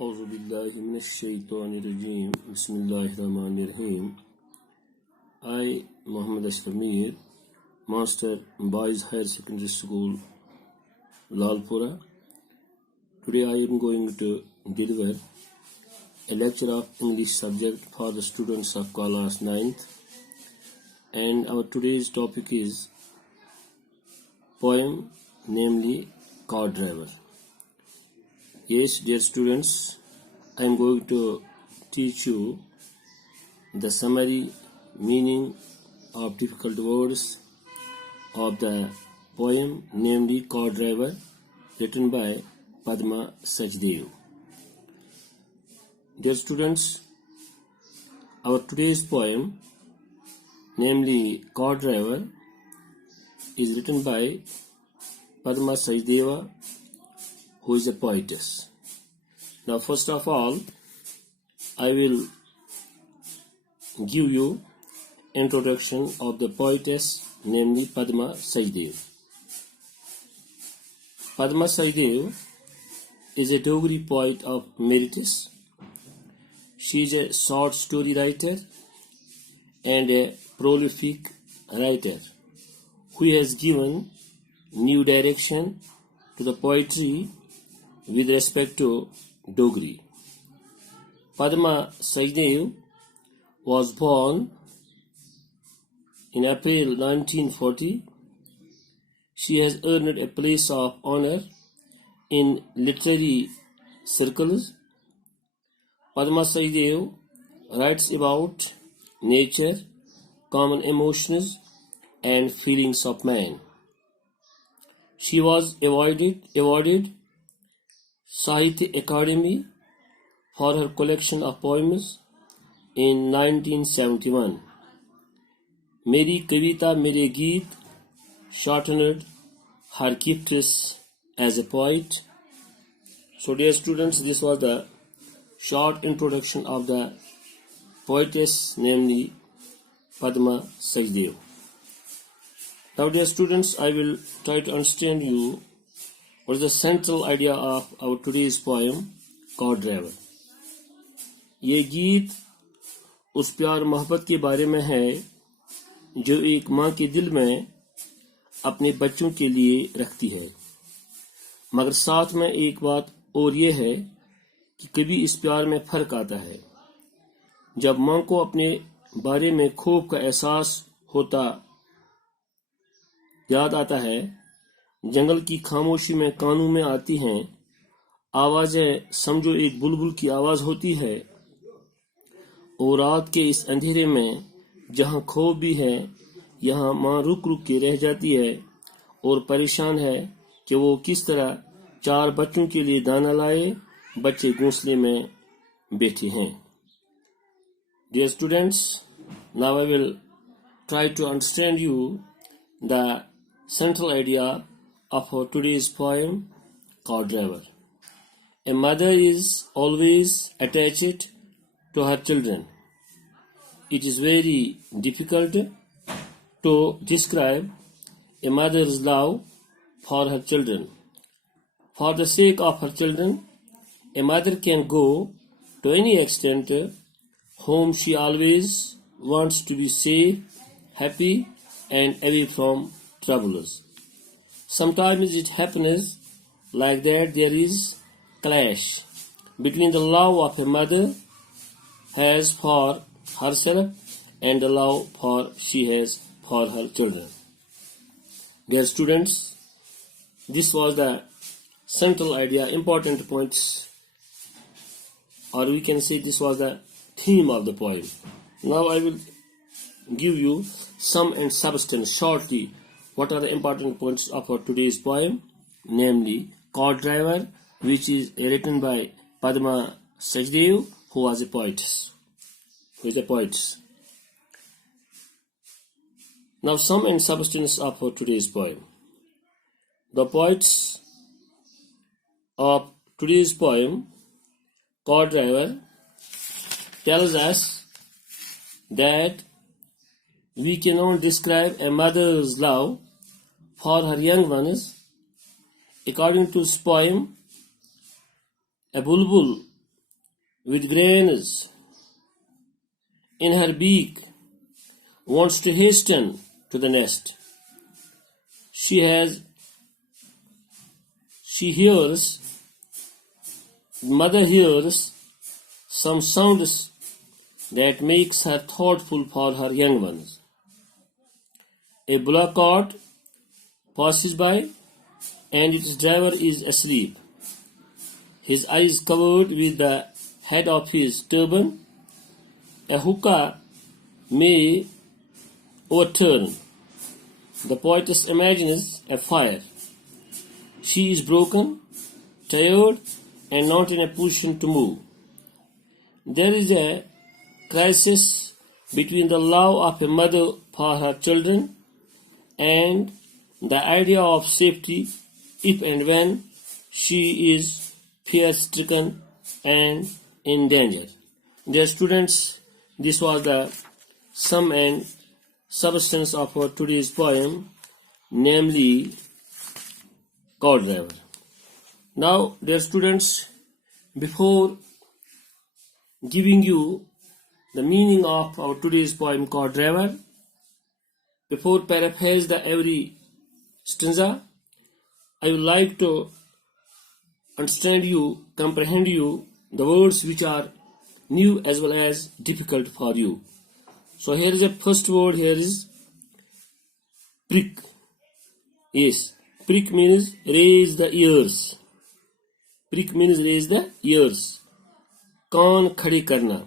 Auzu billahi minesh-shaytanir-rajim. Bismillahir-rahmanir-rahim. I, Muhammad Aslamir, Master Boys Higher Secondary School, Lalpura. Today I am going to deliver a lecture of English subject for the students of class 9th. And our today's topic is poem, namely Car Driver. Yes, dear students, I am going to teach you the summary meaning of difficult words of the poem, namely Car Driver, written by Padma Sachdev. Dear students, our today's poem, namely Car Driver, is written by Padma Sachdeva, who is a poetess. Now, first of all, I will give you introduction of the poetess, namely Padma Sachdev. Padma Sachdev is a Dogri poet of Meritus. She is a short story writer and a prolific writer who has given new direction to the poetry with respect to Dogri. Padma Sachdev was born in April 1940. She has earned a place of honor in literary circles. Padma Sachdev writes about nature, common emotions, and feelings of man. She was awarded Sahitya Academy for her collection of poems in 1971. Meri Kavita Mere Geet shortened her gifts as a poet. So dear students, this was the short introduction of the poetess, namely Padma Sachdev. Now dear students, I will try to understand you what is the central idea of our today's poem, Car Driver. ये गीत उस प्यार मोहब्बत के बारे में है जो एक माँ के दिल में अपने बच्चों के लिए रखती है, मगर साथ में एक बात और ये है कि कभी इस प्यार में फर्क आता है। जब माँ को अपने बारे में खौफ का एहसास होता याद आता है, जंगल की खामोशी में कानों में आती हैं आवाजें, समझो एक बुलबुल की आवाज होती है। और रात के इस अंधेरे में जहाँ खौफ भी है, यहाँ माँ रुक रुक के रह जाती है और परेशान है कि वो किस तरह 4 बच्चों के लिए दाना लाए। बच्चे घोंसले में बैठे हैं। Dear students, now I will try to understand you the central idea of our today's poem, Car Driver. A mother is always attached to her children. It is very difficult to describe a mother's love for her children. For the sake of her children, a mother can go to any extent whom she always wants to be safe, happy, and away from troubles. Sometimes it happens like that there is clash between the love of a mother has for herself and the love she has for her children. Dear students, this was the central idea, important points, or we can say this was the theme of the poem. Now I will give you sum and substance shortly. What are the important points of our today's poem, namely Car Driver, which is written by Padma Sachdev, who was a poetess. Now sum and substance of our today's poem. The poets of today's poem, Car Driver, tells us that we cannot describe a mother's love for her young ones. According to this poem, a bulbul with grains in her beak wants to hasten to the nest. She hears, mother hears some sounds that makes her thoughtful for her young ones. A bullock cart passes by and its driver is asleep, his eyes covered with the head of his turban. A hookah may overturn. The poetess imagines a fire. She is broken, tired, and not in a position to move. There is a crisis between the love of a mother for her children and the idea of safety if and when she is fear-stricken and in danger. Dear students, this was the sum and substance of our today's poem, namely Cart Driver. Now, dear students, before giving you the meaning of our today's poem Cart Driver, before paraphrase the every stanza, I would like to understand you, comprehend you, the words which are new as well as difficult for you. So here is the first word, here is prick. Yes, prick means raise the ears. Prick means raise the ears. कान खड़े करना,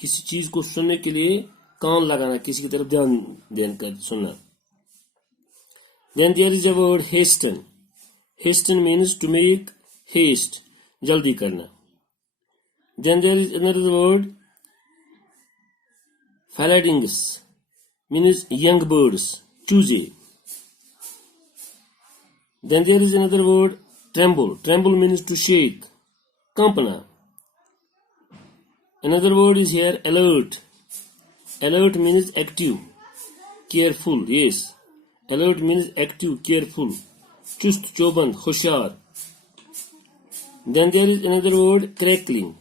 किसी चीज को सुनने के लिए कान लगाना, किसी की तरफ ध्यान देकर सुनना. Then there is a word hasten. Hasten means to make haste, जल्दी करना. Then there is another word Faladings, means young birds, choosy. Then there is another word tremble. Tremble means to shake, kampana. Another word is here alert. Alert means active, careful. Yes, alert means active, careful. Chust, choband, hoshiyar. Then there is another word crackling.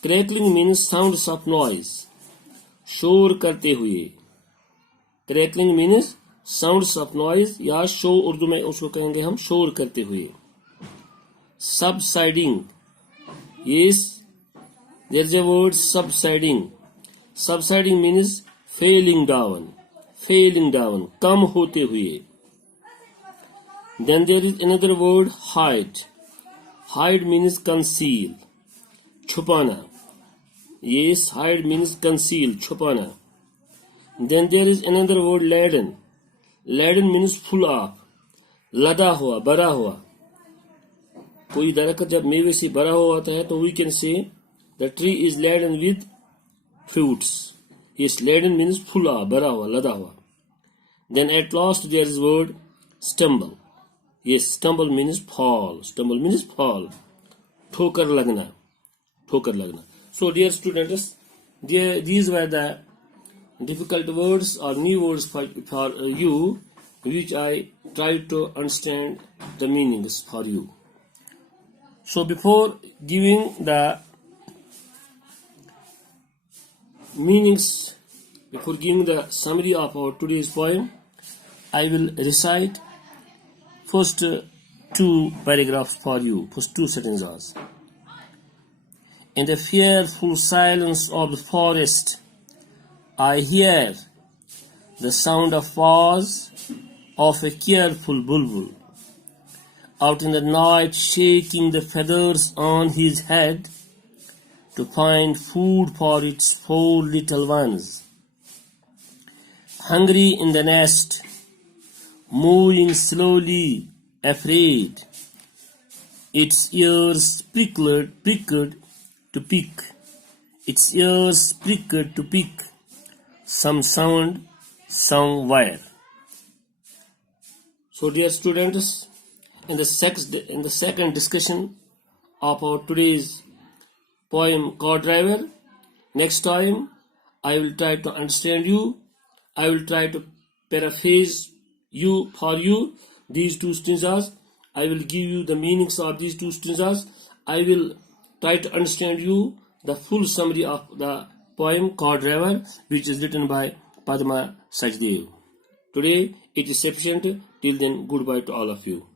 Crackling means sounds of noise, शोर करते हुए. Crackling means sounds of noise या शो, उर्दू में उसको कहेंगे हम शोर करते हुए. Subsiding, yes, there is a word subsiding. Subsiding means falling down, falling down, कम होते हुए. Then there is another word hide. Hide means conceal, छुपाना. Yes, hide means conceal, छुपाना. Then there is another word laden. Laden means full of, लदा हुआ, भरा हुआ. कोई दरख्त जब मेवे से भरा हुआ होता है तो we can say the tree is laden with fruits. Yes, laden means full of, भरा हुआ, लदा हुआ. Then at last there is word stumble. Yes, stumble means fall. Stumble means fall. ठोकर लगना, ठोकर लगना. So dear students, these were the difficult words or new words for you, which I tried to understand the meanings for you. So before giving the meanings, before giving the summary of our today's poem, I will recite first two paragraphs for you, first two sentences. In the fearful silence of the forest, I hear the sound of paws of a careful bulbul. Out in the night, shaking the feathers on his head to find food for its 4 little ones. Hungry in the nest, moving slowly, afraid, its ears prickled to pick, its ears pricked to pick some sound somewhere. So dear students, in the second discussion of our today's poem Cart Driver, next time I will try to understand you. I will try to paraphrase you for you these two stanzas. I will give you the meanings of these two stanzas. I will try to understand you the full summary of the poem called River, which is written by Padma Sajdev. Today it is sufficient. Till then, goodbye to all of you.